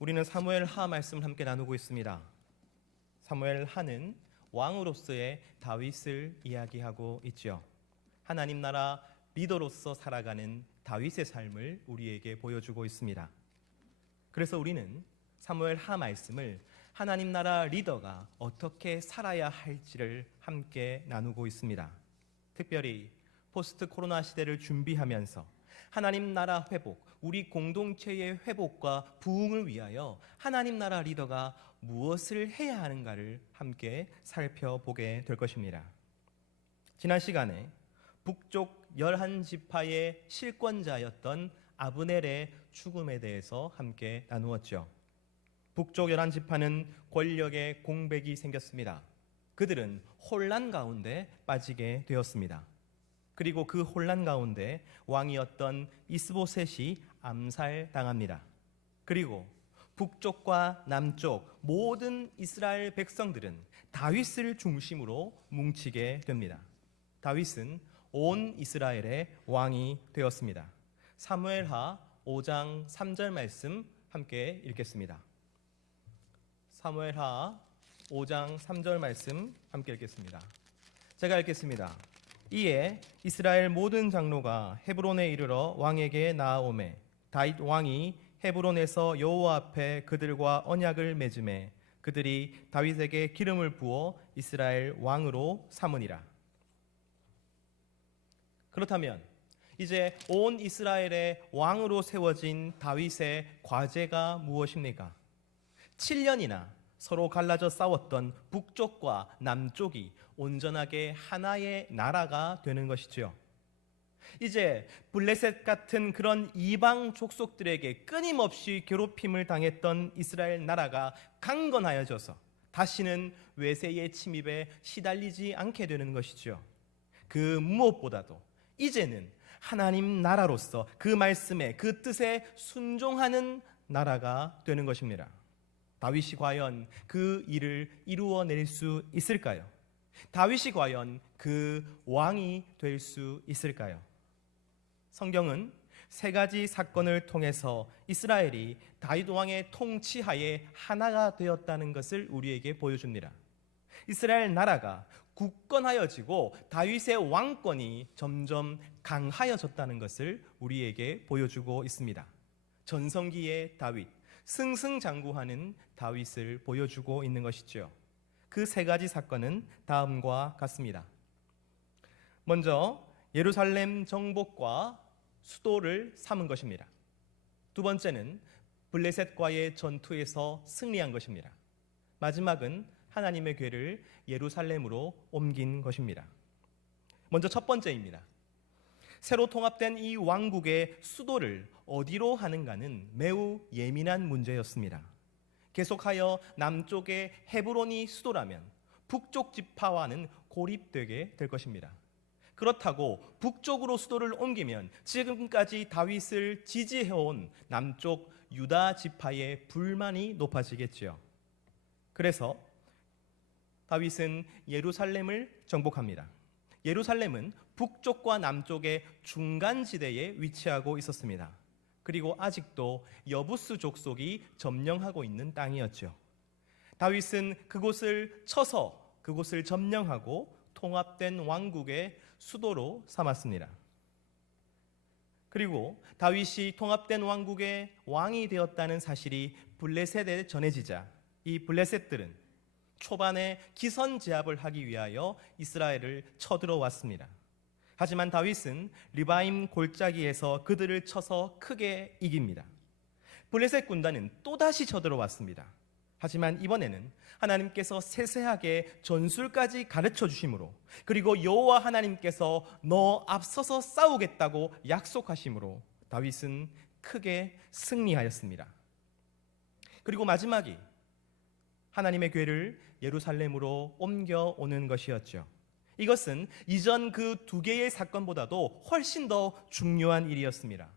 우리는 사무엘 하 말씀을 함께 나누고 있습니다. 사무엘 하는 왕으로서의 다윗을 이야기하고 있죠. 하나님 나라 리더로서 살아가는 다윗의 삶을 우리에게 보여주고 있습니다. 그래서 우리는 사무엘 하 말씀을 하나님 나라 리더가 어떻게 살아야 할지를 함께 나누고 있습니다. 특별히 포스트 코로나 시대를 준비하면서 하나님 나라 회복, 우리 공동체의 회복과 부흥을 위하여 하나님 나라 리더가 무엇을 해야 하는가를 함께 살펴보게 될 것입니다. 지난 시간에 북쪽 열한 지파의 실권자였던 아브넬의 죽음에 대해서 함께 나누었죠. 북쪽 열한 지파는 권력의 공백이 생겼습니다. 그들은 혼란 가운데 빠지게 되었습니다. 그리고 그 혼란 가운데 왕이었던 이스보셋이 암살당합니다. 그리고 북쪽과 남쪽 모든 이스라엘 백성들은 다윗을 중심으로 뭉치게 됩니다. 다윗은 온 이스라엘의 왕이 되었습니다. 사무엘하 5장 3절 말씀 함께 읽겠습니다. 사무엘하 5장 3절 말씀 함께 읽겠습니다. 제가 읽겠습니다. 이에 이스라엘 모든 장로가 헤브론에 이르러 왕에게 나아오매 다윗 왕이 헤브론에서 여호와 앞에 그들과 언약을 맺음에 그들이 다윗에게 기름을 부어 이스라엘 왕으로 삼으니라. 그렇다면 이제 온 이스라엘의 왕으로 세워진 다윗의 과제가 무엇입니까? 7년이나 서로 갈라져 싸웠던 북쪽과 남쪽이 온전하게 하나의 나라가 되는 것이지요. 이제 블레셋 같은 그런 이방 족속들에게 끊임없이 괴롭힘을 당했던 이스라엘 나라가 강건하여져서 다시는 외세의 침입에 시달리지 않게 되는 것이지요. 그 무엇보다도 이제는 하나님 나라로서 그 말씀에 그 뜻에 순종하는 나라가 되는 것입니다. 다윗이 과연 그 일을 이루어낼 수 있을까요? 다윗이 과연 그 왕이 될 수 있을까요? 성경은 세 가지 사건을 통해서 이스라엘이 다윗 왕의 통치하에 하나가 되었다는 것을 우리에게 보여줍니다. 이스라엘 나라가 굳건하여지고 다윗의 왕권이 점점 강하여졌다는 것을 우리에게 보여주고 있습니다. 전성기의 다윗, 승승장구하는 다윗을 보여주고 있는 것이죠. 그 세 가지 사건은 다음과 같습니다. 먼저 예루살렘 정복과 수도를 삼은 것입니다. 두 번째는 블레셋과의 전투에서 승리한 것입니다. 마지막은 하나님의 괴를 예루살렘으로 옮긴 것입니다. 먼저 첫 번째입니다. 새로 통합된 이 왕국의 수도를 어디로 하는가는 매우 예민한 문제였습니다. 계속하여 남쪽의 헤브론이 수도라면 북쪽 지파와는 고립되게 될 것입니다. 그렇다고 북쪽으로 수도를 옮기면 지금까지 다윗을 지지해온 남쪽 유다 지파의 불만이 높아지겠지요. 그래서 다윗은 예루살렘을 정복합니다. 예루살렘은 북쪽과 남쪽의 중간 지대에 위치하고 있었습니다. 그리고 아직도 여부스 족속이 점령하고 있는 땅이었죠. 다윗은 그곳을 쳐서 그곳을 점령하고 통합된 왕국의 수도로 삼았습니다. 그리고 다윗이 통합된 왕국의 왕이 되었다는 사실이 블레셋에 전해지자 이 블레셋들은 초반에 기선 제압을 하기 위하여 이스라엘을 쳐들어왔습니다. 하지만 다윗은 리바임 골짜기에서 그들을 쳐서 크게 이깁니다. 블레셋 군단은 또다시 쳐들어왔습니다. 하지만 이번에는 하나님께서 세세하게 전술까지 가르쳐 주심으로 그리고 여호와 하나님께서 너 앞서서 싸우겠다고 약속하심으로 다윗은 크게 승리하였습니다. 그리고 마지막이 하나님의 괴를 예루살렘으로 옮겨 오는 것이었죠. 이것은 이전 그 두 개의 사건보다도 훨씬 더 중요한 일이었습니다.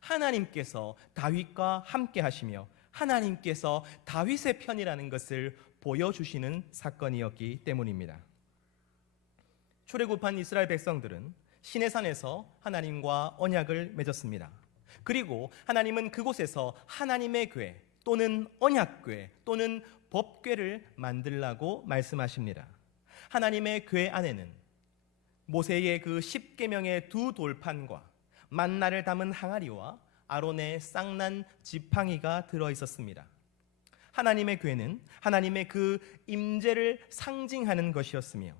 하나님께서 다윗과 함께 하시며 하나님께서 다윗의 편이라는 것을 보여주시는 사건이었기 때문입니다. 출애굽한 이스라엘 백성들은 시내산에서 하나님과 언약을 맺었습니다. 그리고 하나님은 그곳에서 하나님의 궤, 또는 언약궤 또는 법궤를 만들라고 말씀하십니다. 하나님의 궤 안에는 모세의 그 십계명의 두 돌판과 만나를 담은 항아리와 아론의 쌍난 지팡이가 들어 있었습니다. 하나님의 궤는 하나님의 그 임재를 상징하는 것이었으며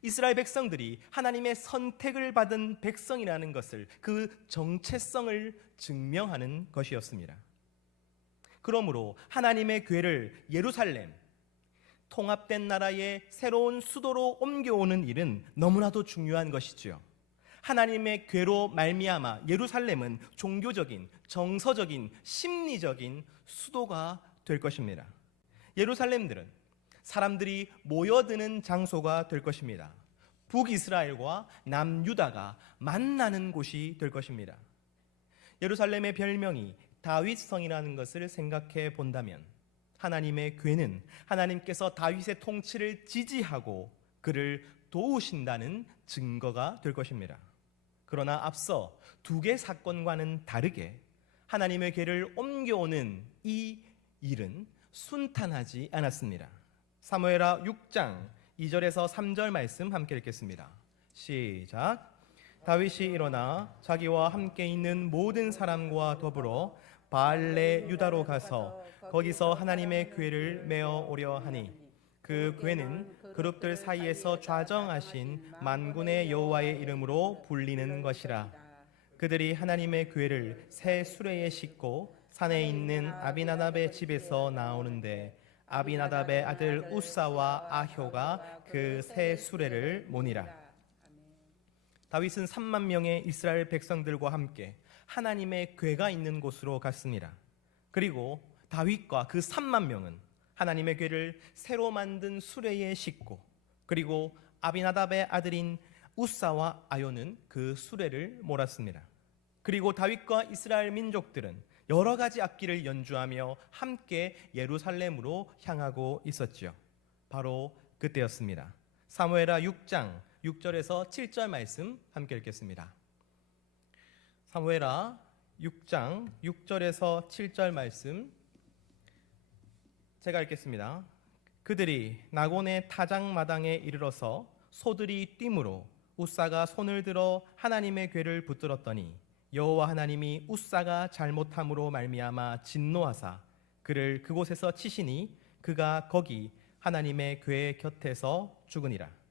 이스라엘 백성들이 하나님의 선택을 받은 백성이라는 것을 그 정체성을 증명하는 것이었습니다. 그러므로 하나님의 궤를 예루살렘 통합된 나라의 새로운 수도로 옮겨오는 일은 너무나도 중요한 것이지요. 하나님의 궤로 말미암아 예루살렘은 종교적인, 정서적인, 심리적인 수도가 될 것입니다. 예루살렘들은 사람들이 모여드는 장소가 될 것입니다. 북이스라엘과 남유다가 만나는 곳이 될 것입니다. 예루살렘의 별명이 다윗성이라는 것을 생각해 본다면 하나님의 궤는 하나님께서 다윗의 통치를 지지하고 그를 도우신다는 증거가 될 것입니다. 그러나 앞서 두 개 사건과는 다르게 하나님의 궤를 옮겨오는 이 일은 순탄하지 않았습니다. 사무엘하 6장 2절에서 3절 말씀 함께 읽겠습니다. 시작. 다윗이 일어나 자기와 함께 있는 모든 사람과 더불어 바알레 유다로 가서 거기서 하나님의 궤를 메어 오려 하니 그 궤는 그룹들 사이에서 좌정하신 만군의 여호와의 이름으로 불리는 것이라. 그들이 하나님의 궤를 새 수레에 싣고 산에 있는 아비나답의 집에서 나오는데 아비나답의 아들 우사와 아효가 그 새 수레를 모니라. 다윗은 3만 명의 이스라엘 백성들과 함께 하나님의 궤가 있는 곳으로 갔습니다. 그리고 다윗과 그 3만 명은 하나님의 궤를 새로 만든 수레에 싣고 그리고 아비나답의 아들인 우사와 아요는 그 수레를 몰았습니다. 그리고 다윗과 이스라엘 민족들은 여러 가지 악기를 연주하며 함께 예루살렘으로 향하고 있었지요. 바로 그때였습니다. 사무엘하 6장 6절에서 7절 말씀 함께 읽겠습니다. 사무엘하 6장 6절에서 7절 말씀 제가 읽겠습니다. 그들이 나곤의 타작 마당에 이르러서 소들이 뛰므로 우사가 손을 들어 하나님의 궤를 붙들었더니 여호와 하나님이 우사가 잘못함으로 말미암아 진노하사 그를 그곳에서 치시니 그가 거기 하나님의 궤 곁에서 죽으니라.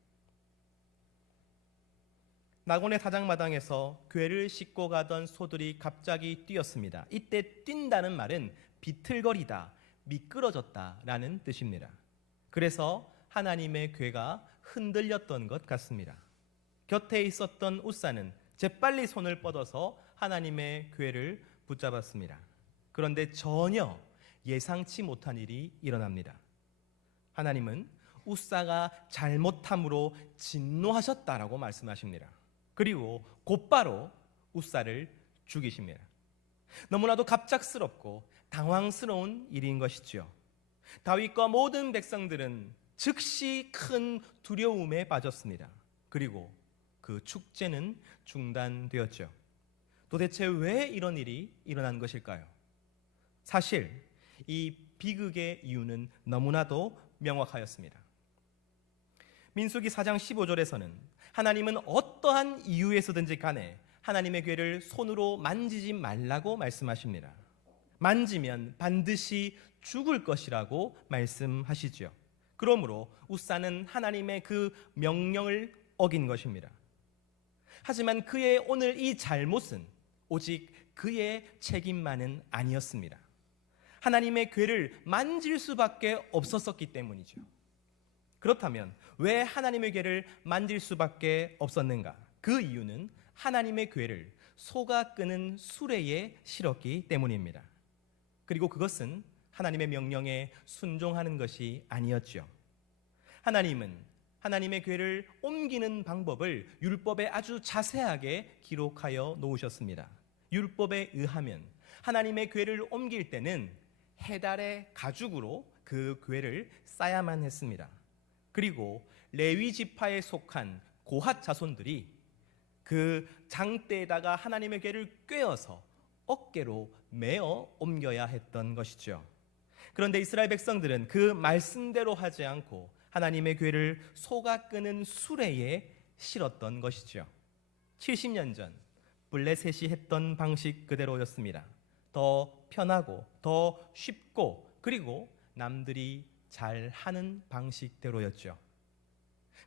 나곤의 사장마당에서 궤를 싣고 가던 소들이 갑자기 뛰었습니다. 이때 뛴다는 말은 비틀거리다, 미끄러졌다라는 뜻입니다. 그래서 하나님의 궤가 흔들렸던 것 같습니다. 곁에 있었던 우사는 재빨리 손을 뻗어서 하나님의 궤를 붙잡았습니다. 그런데 전혀 예상치 못한 일이 일어납니다. 하나님은 우사가 잘못함으로 진노하셨다라고 말씀하십니다. 그리고 곧바로 우사를 죽이십니다. 너무나도 갑작스럽고 당황스러운 일인 것이지요. 다윗과 모든 백성들은 즉시 큰 두려움에 빠졌습니다. 그리고 그 축제는 중단되었죠. 도대체 왜 이런 일이 일어난 것일까요? 사실 이 비극의 이유는 너무나도 명확하였습니다. 민수기 4장 15절에서는 하나님은 어떠한 이유에서든지 간에 하나님의 궤를 손으로 만지지 말라고 말씀하십니다. 만지면 반드시 죽을 것이라고 말씀하시죠. 그러므로 우사는 하나님의 그 명령을 어긴 것입니다. 하지만 그의 오늘 이 잘못은 오직 그의 책임만은 아니었습니다. 하나님의 궤를 만질 수밖에 없었었기 때문이죠. 그렇다면 왜 하나님의 궤를 만질 수밖에 없었는가? 그 이유는 하나님의 궤를 소가 끄는 수레에 실었기 때문입니다. 그리고 그것은 하나님의 명령에 순종하는 것이 아니었죠. 하나님은 하나님의 궤를 옮기는 방법을 율법에 아주 자세하게 기록하여 놓으셨습니다. 율법에 의하면 하나님의 궤를 옮길 때는 해달의 가죽으로 그 궤를 싸야만 했습니다. 그리고 레위 지파에 속한 고핫 자손들이 그 장대에다가 하나님의 궤를 꿰어서 어깨로 메어 옮겨야 했던 것이죠. 그런데 이스라엘 백성들은 그 말씀대로 하지 않고 하나님의 괴를 소가 끄는 수레에 실었던 것이죠. 70년 전 블레셋이 했던 방식 그대로였습니다. 더 편하고 더 쉽고 그리고 남들이 잘 하는 방식대로였죠.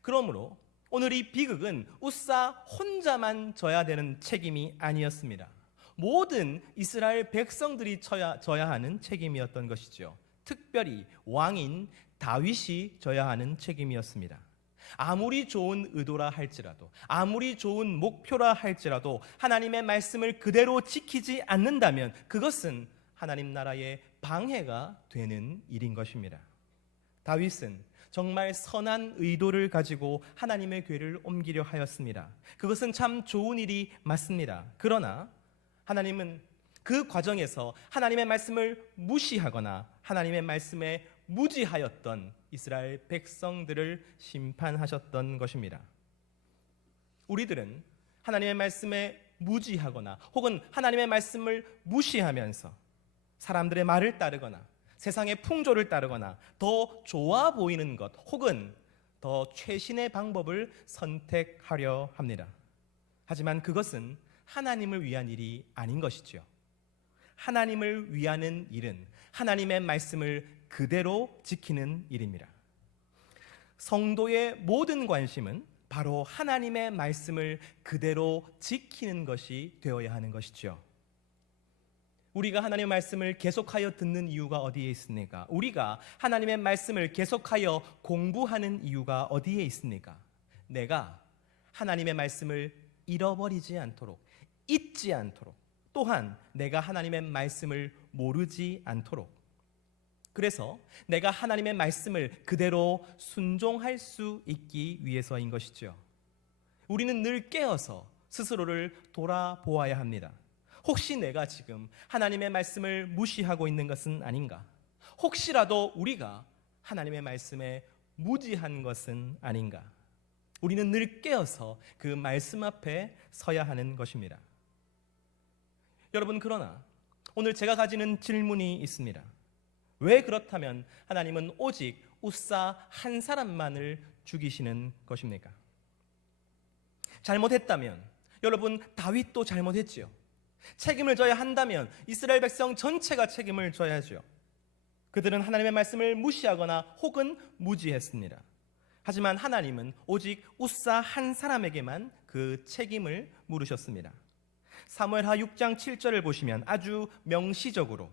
그러므로 오늘 이 비극은 우사 혼자만 져야 되는 책임이 아니었습니다. 모든 이스라엘 백성들이 져야, 져야 하는 책임이었던 것이죠. 특별히 왕인 다윗이 져야 하는 책임이었습니다. 아무리 좋은 의도라 할지라도, 아무리 좋은 목표라 할지라도 하나님의 말씀을 그대로 지키지 않는다면 그것은 하나님 나라의 방해가 되는 일인 것입니다. 다윗은 정말 선한 의도를 가지고 하나님의 괴를 옮기려 하였습니다. 그것은 참 좋은 일이 맞습니다. 그러나 하나님은 그 과정에서 하나님의 말씀을 무시하거나 하나님의 말씀에 무지하였던 이스라엘 백성들을 심판하셨던 것입니다. 우리들은 하나님의 말씀에 무지하거나 혹은 하나님의 말씀을 무시하면서 사람들의 말을 따르거나 세상의 풍조를 따르거나 더 좋아 보이는 것 혹은 더 최신의 방법을 선택하려 합니다. 하지만 그것은 하나님을 위한 일이 아닌 것이죠. 하나님을 위하는 일은 하나님의 말씀을 그대로 지키는 일입니다. 성도의 모든 관심은 바로 하나님의 말씀을 그대로 지키는 것이 되어야 하는 것이죠. 우리가 하나님의 말씀을 계속하여 듣는 이유가 어디에 있습니까? 우리가 하나님의 말씀을 계속하여 공부하는 이유가 어디에 있습니까? 내가 하나님의 말씀을 잃어버리지 않도록, 잊지 않도록, 또한 내가 하나님의 말씀을 모르지 않도록. 그래서 내가 하나님의 말씀을 그대로 순종할 수 있기 위해서인 것이죠. 우리는 늘 깨어서 스스로를 돌아보아야 합니다. 혹시 내가 지금 하나님의 말씀을 무시하고 있는 것은 아닌가? 혹시라도 우리가 하나님의 말씀에 무지한 것은 아닌가? 우리는 늘 깨어서 그 말씀 앞에 서야 하는 것입니다. 여러분, 그러나 오늘 제가 가지는 질문이 있습니다. 왜 그렇다면 하나님은 오직 우사 한 사람만을 죽이시는 것입니까? 잘못했다면 여러분 다윗도 잘못했지요. 책임을 져야 한다면 이스라엘 백성 전체가 책임을 져야죠. 그들은 하나님의 말씀을 무시하거나 혹은 무지했습니다. 하지만 하나님은 오직 우사 한 사람에게만 그 책임을 물으셨습니다. 사무엘하 6장 7절을 보시면 아주 명시적으로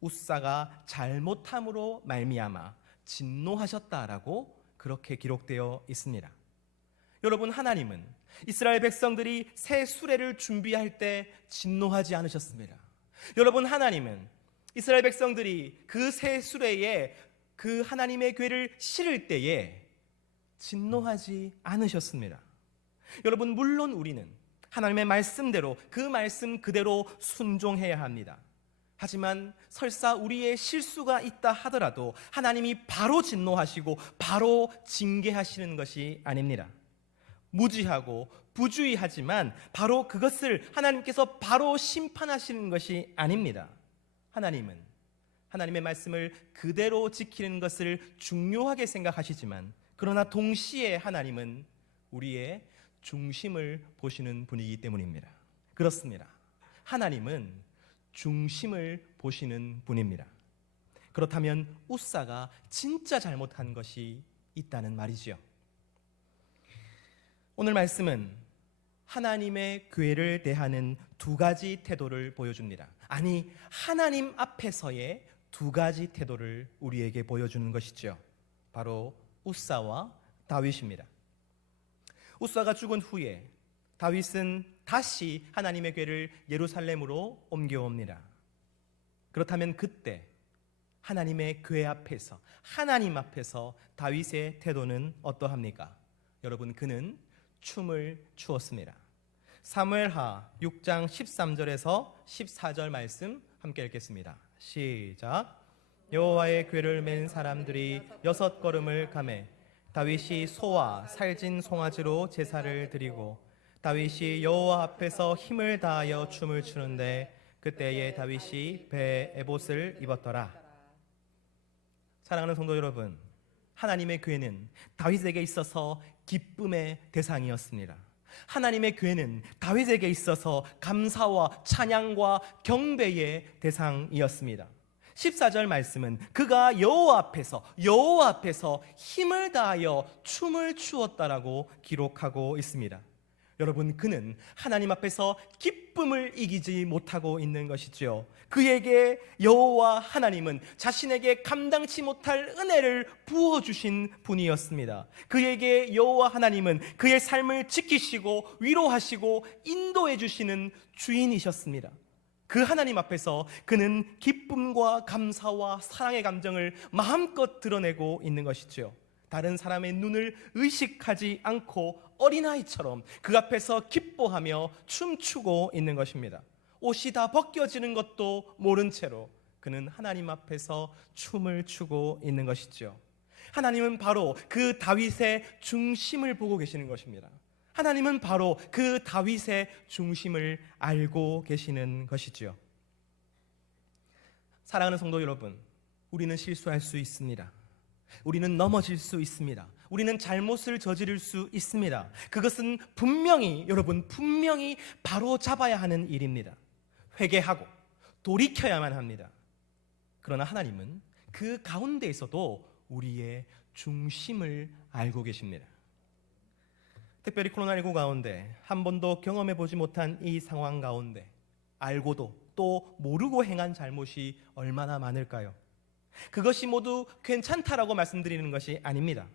우사가 잘못함으로 말미암아 진노하셨다라고 그렇게 기록되어 있습니다. 여러분 하나님은 이스라엘 백성들이 새 수레를 준비할 때 진노하지 않으셨습니다. 여러분 하나님은 이스라엘 백성들이 그 새 수레에 그 하나님의 괴를 실을 때에 진노하지 않으셨습니다. 여러분 물론 우리는 하나님의 말씀대로 그 말씀 그대로 순종해야 합니다. 하지만 설사 우리의 실수가 있다 하더라도 하나님이 바로 진노하시고 바로 징계하시는 것이 아닙니다. 무지하고 부주의하지만 바로 그것을 하나님께서 바로 심판하시는 것이 아닙니다. 하나님은 하나님의 말씀을 그대로 지키는 것을 중요하게 생각하시지만 그러나 동시에 하나님은 우리의 중심을 보시는 분이기 때문입니다. 그렇습니다. 하나님은 중심을 보시는 분입니다. 그렇다면 우사가 진짜 잘못한 것이 있다는 말이지요. 오늘 말씀은 하나님의 교회를 대하는 두 가지 태도를 보여줍니다. 아니, 하나님 앞에서의 두 가지 태도를 우리에게 보여주는 것이죠. 바로 우사와 다윗입니다. 우사가 죽은 후에 다윗은 다시 하나님의 궤를 예루살렘으로 옮겨옵니다. 그렇다면 그때 하나님의 궤 앞에서 하나님 앞에서 다윗의 태도는 어떠합니까? 여러분 그는 춤을 추었습니다. 사무엘하 6장 13절에서 14절 말씀 함께 읽겠습니다. 시작. 여호와의 궤를 맨 사람들이 여섯 걸음을 가매 다윗이 소와 살진 송아지로 제사를 드리고 다윗이 여호와 앞에서 힘을 다하여 춤을 추는데 그때에 다윗이 배 에봇을 입었더라. 사랑하는 성도 여러분, 하나님의 교회는 다윗에게 있어서 기쁨의 대상이었습니다. 하나님의 교회는 다윗에게 있어서 감사와 찬양과 경배의 대상이었습니다. 14절 말씀은 그가 여호와 앞에서 여호와 앞에서 힘을 다하여 춤을 추었다라고 기록하고 있습니다. 여러분 그는 하나님 앞에서 기쁨을 이기지 못하고 있는 것이지요. 그에게 여호와 하나님은 자신에게 감당치 못할 은혜를 부어 주신 분이었습니다. 그에게 여호와 하나님은 그의 삶을 지키시고 위로하시고 인도해 주시는 주인이셨습니다. 그 하나님 앞에서 그는 기쁨과 감사와 사랑의 감정을 마음껏 드러내고 있는 것이지요. 다른 사람의 눈을 의식하지 않고 어린아이처럼 그 앞에서 기뻐하며 춤추고 있는 것입니다. 옷이 다 벗겨지는 것도 모른 채로 그는 하나님 앞에서 춤을 추고 있는 것이죠. 하나님은 바로 그 다윗의 중심을 보고 계시는 것입니다. 하나님은 바로 그 다윗의 중심을 알고 계시는 것이지요. 사랑하는 성도 여러분, 우리는 실수할 수 있습니다. 우리는 넘어질 수 있습니다. 우리는 잘못을 저지를 수 있습니다. 그것은 분명히 여러분 분명히 바로 잡아야 하는 일입니다. 회개하고 돌이켜야만 합니다. 그러나 하나님은 그 가운데에서도 우리의 중심을 알고 계십니다. 특별히 코로나19 가운데 한 번도 경험해 보지 못한 이 상황 가운데 알고도 또 모르고 행한 잘못이 얼마나 많을까요? 그것이 모두 괜찮다라고 말씀드리는 것이 아닙니다.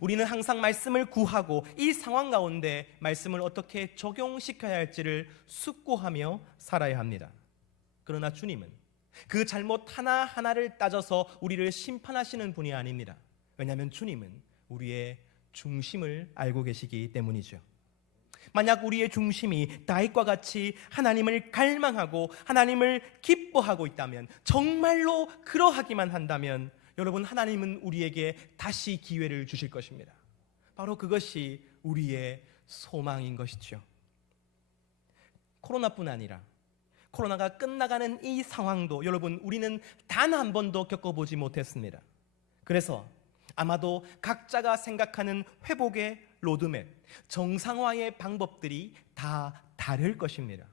우리는 항상 말씀을 구하고 이 상황 가운데 말씀을 어떻게 적용시켜야 할지를 숙고하며 살아야 합니다. 그러나 주님은 그 잘못 하나하나를 따져서 우리를 심판하시는 분이 아닙니다. 왜냐하면 주님은 우리의 중심을 알고 계시기 때문이죠. 만약 우리의 중심이 다윗과 같이 하나님을 갈망하고 하나님을 기뻐하고 있다면 정말로 그러하기만 한다면 여러분 하나님은 우리에게 다시 기회를 주실 것입니다. 바로 그것이 우리의 소망인 것이죠. 코로나뿐 아니라 코로나가 끝나가는 이 상황도 여러분 우리는 단 한 번도 겪어보지 못했습니다. 그래서 아마도 각자가 생각하는 회복의 로드맵, 정상화의 방법들이 다 다를 것입니다.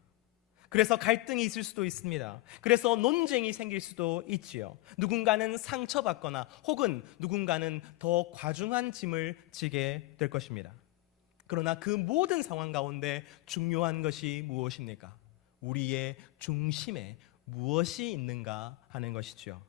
그래서 갈등이 있을 수도 있습니다. 그래서 논쟁이 생길 수도 있지요. 누군가는 상처받거나 혹은 누군가는 더 과중한 짐을 지게 될 것입니다. 그러나 그 모든 상황 가운데 중요한 것이 무엇입니까? 우리의 중심에 무엇이 있는가 하는 것이죠.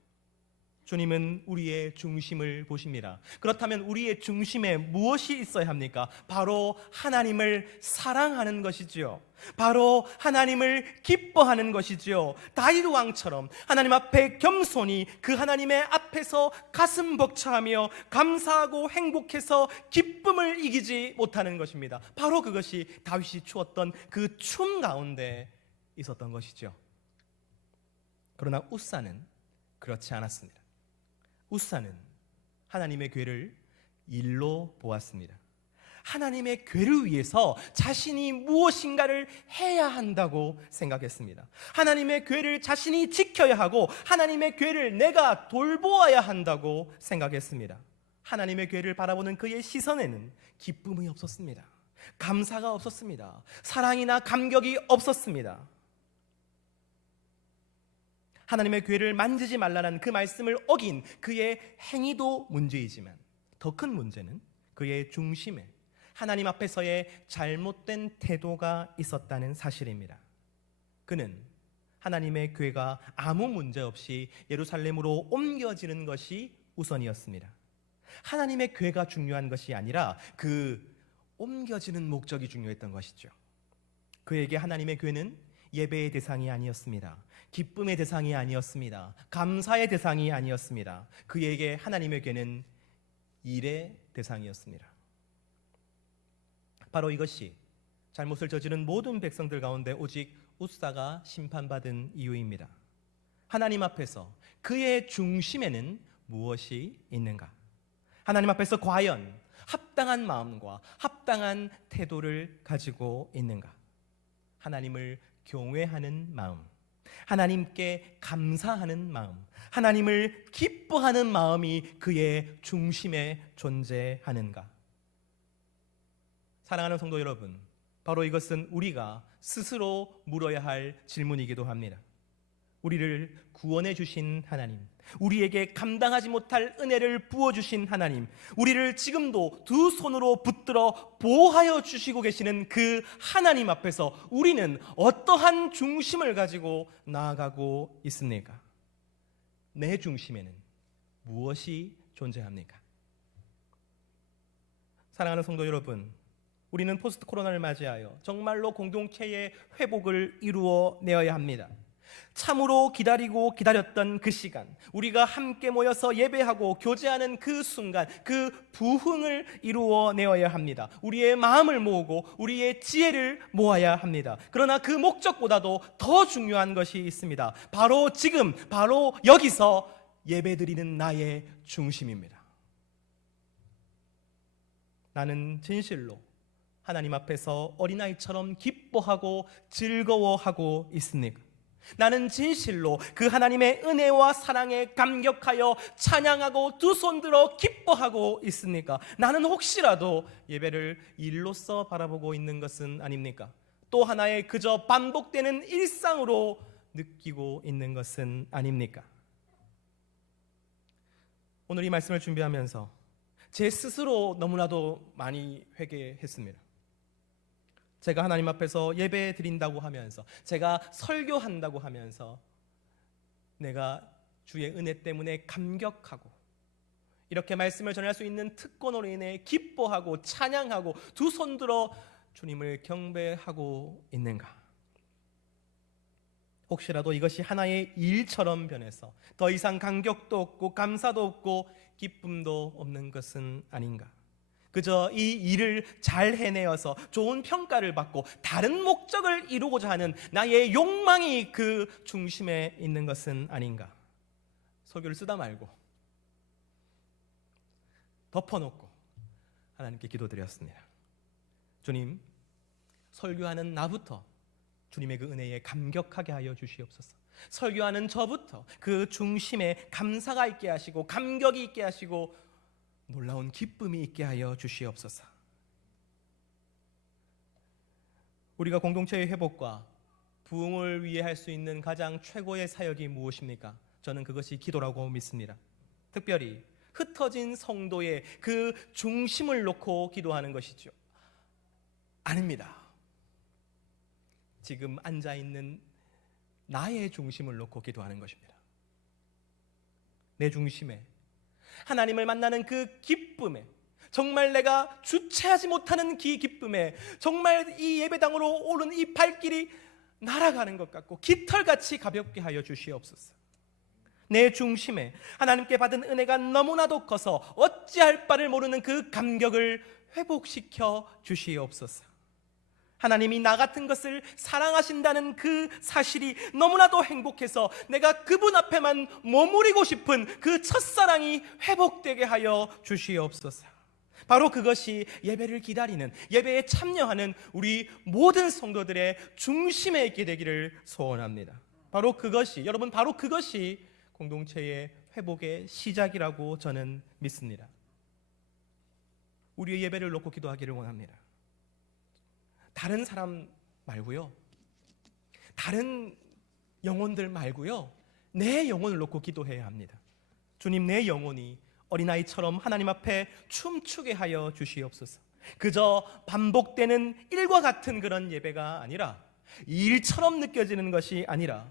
주님은 우리의 중심을 보십니다. 그렇다면 우리의 중심에 무엇이 있어야 합니까? 바로 하나님을 사랑하는 것이지요. 바로 하나님을 기뻐하는 것이지요. 다윗 왕처럼 하나님 앞에 겸손히 그 하나님의 앞에서 가슴 벅차하며 감사하고 행복해서 기쁨을 이기지 못하는 것입니다. 바로 그것이 다윗이 추었던 그 춤 가운데 있었던 것이죠. 그러나 우사는 그렇지 않았습니다. 우사는 하나님의 괴를 일로 보았습니다. 하나님의 괴를 위해서 자신이 무엇인가를 해야 한다고 생각했습니다. 하나님의 괴를 자신이 지켜야 하고 하나님의 괴를 내가 돌보아야 한다고 생각했습니다. 하나님의 괴를 바라보는 그의 시선에는 기쁨이 없었습니다. 감사가 없었습니다. 사랑이나 감격이 없었습니다. 하나님의 괴를 만지지 말라는 그 말씀을 어긴 그의 행위도 문제이지만 더 큰 문제는 그의 중심에 하나님 앞에서의 잘못된 태도가 있었다는 사실입니다. 그는 하나님의 괴가 아무 문제 없이 예루살렘으로 옮겨지는 것이 우선이었습니다. 하나님의 괴가 중요한 것이 아니라 그 옮겨지는 목적이 중요했던 것이죠. 그에게 하나님의 괴는 예배의 대상이 아니었습니다. 기쁨의 대상이 아니었습니다. 감사의 대상이 아니었습니다. 그에게 하나님에게는 일의 대상이었습니다. 바로 이것이 잘못을 저지른 모든 백성들 가운데 오직 우사가 심판받은 이유입니다. 하나님 앞에서 그의 중심에는 무엇이 있는가? 하나님 앞에서 과연 합당한 마음과 합당한 태도를 가지고 있는가? 하나님을 경외하는 마음, 하나님께 감사하는 마음, 하나님을 기뻐하는 마음이 그의 중심에 존재하는가? 사랑하는 성도 여러분, 바로 이것은 우리가 스스로 물어야 할 질문이기도 합니다. 우리를 구원해 주신 하나님, 우리에게 감당하지 못할 은혜를 부어 주신 하나님, 우리를 지금도 두 손으로 붙들어 보호하여 주시고 계시는 그 하나님 앞에서 우리는 어떠한 중심을 가지고 나아가고 있습니까? 내 중심에는 무엇이 존재합니까? 사랑하는 성도 여러분, 우리는 포스트 코로나를 맞이하여 정말로 공동체의 회복을 이루어 내어야 합니다. 참으로 기다리고 기다렸던 그 시간, 우리가 함께 모여서 예배하고 교제하는 그 순간, 그 부흥을 이루어 내어야 합니다. 우리의 마음을 모으고 우리의 지혜를 모아야 합니다. 그러나 그 목적보다도 더 중요한 것이 있습니다. 바로 지금, 바로 여기서 예배드리는 나의 중심입니다. 나는 진실로 하나님 앞에서 어린아이처럼 기뻐하고 즐거워하고 있습니까? 나는 진실로 그 하나님의 은혜와 사랑에 감격하여 찬양하고 두 손 들어 기뻐하고 있습니까? 나는 혹시라도 예배를 일로서 바라보고 있는 것은 아닙니까? 또 하나의 그저 반복되는 일상으로 느끼고 있는 것은 아닙니까? 오늘 이 말씀을 준비하면서 제 스스로 너무나도 많이 회개했습니다. 제가 하나님 앞에서 예배 드린다고 하면서 제가 설교한다고 하면서 내가 주의 은혜 때문에 감격하고 이렇게 말씀을 전할 수 있는 특권으로 인해 기뻐하고 찬양하고 두 손 들어 주님을 경배하고 있는가? 혹시라도 이것이 하나의 일처럼 변해서 더 이상 감격도 없고 감사도 없고 기쁨도 없는 것은 아닌가? 그저 이 일을 잘 해내어서 좋은 평가를 받고 다른 목적을 이루고자 하는 나의 욕망이 그 중심에 있는 것은 아닌가? 설교를 쓰다 말고 덮어놓고 하나님께 기도드렸습니다. 주님, 설교하는 나부터 주님의 그 은혜에 감격하게 하여 주시옵소서. 설교하는 저부터 그 중심에 감사가 있게 하시고 감격이 있게 하시고 놀라운 기쁨이 있게 하여 주시옵소서. 우리가 공동체의 회복과 부흥을 위해 할 수 있는 가장 최고의 사역이 무엇입니까? 저는 그것이 기도라고 믿습니다. 특별히 흩어진 성도의 그 중심을 놓고 기도하는 것이죠. 아닙니다. 지금 앉아 있는 나의 중심을 놓고 기도하는 것입니다. 내 중심에 하나님을 만나는 그 기쁨에 정말 내가 주체하지 못하는 기 기쁨에 정말 이 예배당으로 오른 이 발길이 날아가는 것 같고 깃털같이 가볍게 하여 주시옵소서. 내 중심에 하나님께 받은 은혜가 너무나도 커서 어찌할 바를 모르는 그 감격을 회복시켜 주시옵소서. 하나님이 나 같은 것을 사랑하신다는 그 사실이 너무나도 행복해서 내가 그분 앞에만 머무르고 싶은 그 첫사랑이 회복되게 하여 주시옵소서. 바로 그것이 예배를 기다리는 예배에 참여하는 우리 모든 성도들의 중심에 있게 되기를 소원합니다. 바로 그것이 여러분 바로 그것이 공동체의 회복의 시작이라고 저는 믿습니다. 우리의 예배를 놓고 기도하기를 원합니다. 다른 사람 말고요. 다른 영혼들 말고요. 내 영혼을 놓고 기도해야 합니다. 주님 내 영혼이 어린아이처럼 하나님 앞에 춤추게 하여 주시옵소서. 그저 반복되는 일과 같은 그런 예배가 아니라 일처럼 느껴지는 것이 아니라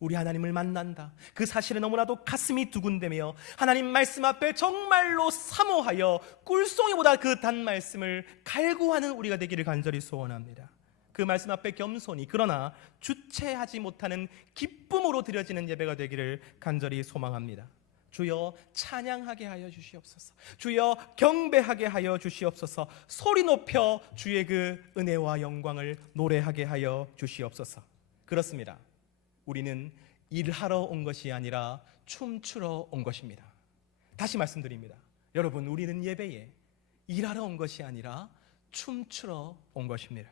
우리 하나님을 만난다. 그 사실에 너무나도 가슴이 두근대며 하나님 말씀 앞에 정말로 사모하여 꿀송이보다 그 단 말씀을 갈구하는 우리가 되기를 간절히 소원합니다. 그 말씀 앞에 겸손히 그러나 주체하지 못하는 기쁨으로 드려지는 예배가 되기를 간절히 소망합니다. 주여 찬양하게 하여 주시옵소서. 주여 경배하게 하여 주시옵소서. 소리 높여 주의 그 은혜와 영광을 노래하게 하여 주시옵소서. 그렇습니다. 우리는 일하러 온 것이 아니라 춤추러 온 것입니다. 다시 말씀드립니다. 여러분, 우리는 예배에 일하러 온 것이 아니라 춤추러 온 것입니다.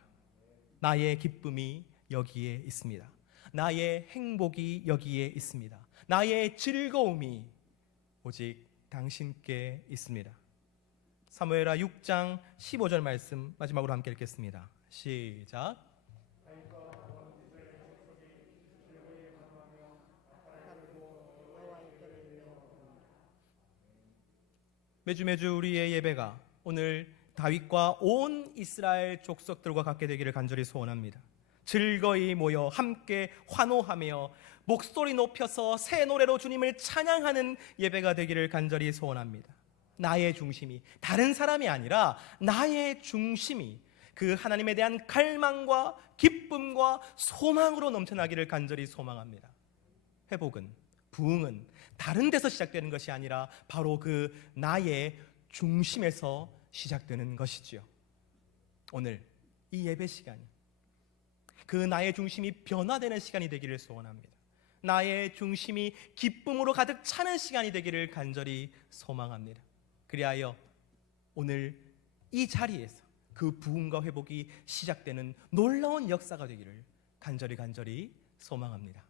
나의 기쁨이 여기에 있습니다. 나의 행복이 여기에 있습니다. 나의 즐거움이 오직 당신께 있습니다. 사무엘하 6장 15절 말씀 마지막으로 함께 읽겠습니다. 시작. 매주 매주 우리의 예배가 오늘 다윗과 온 이스라엘 족속들과 같게 되기를 간절히 소원합니다. 즐거이 모여 함께 환호하며 목소리 높여서 새 노래로 주님을 찬양하는 예배가 되기를 간절히 소원합니다. 나의 중심이 다른 사람이 아니라 나의 중심이 그 하나님에 대한 갈망과 기쁨과 소망으로 넘쳐나기를 간절히 소망합니다. 회복은 부흥은 다른 데서 시작되는 것이 아니라 바로 그 나의 중심에서 시작되는 것이지요. 오늘 이 예배 시간이 그 나의 중심이 변화되는 시간이 되기를 소원합니다. 나의 중심이 기쁨으로 가득 차는 시간이 되기를 간절히 소망합니다. 그리하여 오늘 이 자리에서 그 부흥과 회복이 시작되는 놀라운 역사가 되기를 간절히 간절히 소망합니다.